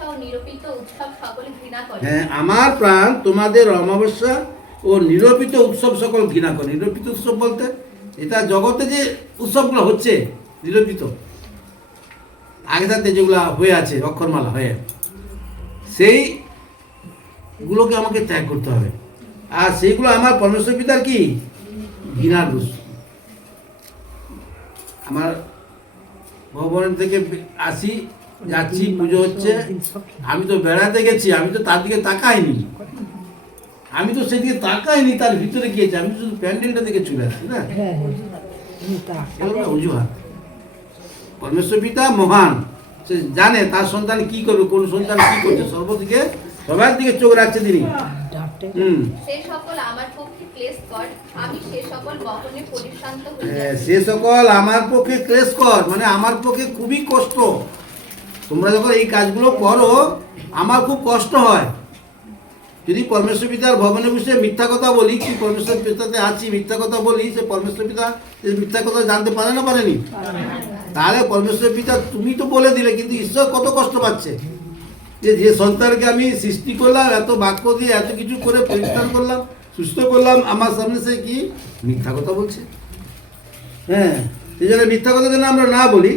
অমাবস্যা ও নিরূপিত উৎসব সকলে ঘৃণা করে। হ্যাঁ, আমার প্রাণ তোমাদের অমাবস্যা ও নিরূপিত উৎসব সকল ঘৃণা করে। নিরূপিত উৎসব বলতে এটা জগতে যে উৎসবগুলো হচ্ছে নিরূপিত, আগে থাকতে যেগুলো হয়ে আছে অক্ষরমালা হয়ে, সেইগুলোকে আমাকে ত্যাগ করতে হবে। আর সেইগুলো আমার পরমেশ্বর পিতার কি ঘৃণার বস্তু। আমার ভগবান থেকে আসি, যাচ্ছি, পুজো হচ্ছে, আমি তো বেড়াতে গেছি, আমি তো তার দিকে তাকাইনি, আমি তো সেদিকে তাকাইনি, তার ভিতরে গিয়েছি, আমি শুধু প্যান্ডেলটা দিকে চলে আসছি না। এগুলো না অজুহাত। পরমেশ্বর পিতা মহান, সে জানে তার সন্তান কি করবে, কোন সন্তান কি করছে, সর্বদিকে সবার দিকে চোখ রাখছে তিনি। সে সকল আমার পক্ষে ক্লেশকর, আমি সে সকল বহনে পরিশ্রান্ত সে হইয়াছি। সকল আমার পক্ষে ক্লেশকর, মানে আমার পক্ষে খুবই কষ্ট। তোমরা যখন এই কাজগুলো করো আমার খুব কষ্ট হয়। যদি পরমেশ্বর পিতার ভবনে বসে মিথ্যা কথা বলি, কি পরমেশ্বর পিতাতে আছি মিথ্যা কথা বলি, সে পরমেশ্বর পিতা মিথ্যা কথা জানতে পারে না, পারেনি? তাহলে পরমেশ্বর পিতা তুমি তো বলে দিলে, কিন্তু ঈশ্বর কত কষ্ট পাচ্ছে যে যে সন্তানকে আমি সৃষ্টি করলাম, এত বাক্য দিয়ে এত কিছু করে পরিষ্কার করলাম, সুস্থ করলাম, আমার সামনে সে কি মিথ্যা কথা বলছে। হ্যাঁ, সেই জন্য মিথ্যা কথা যেন আমরা না বলি।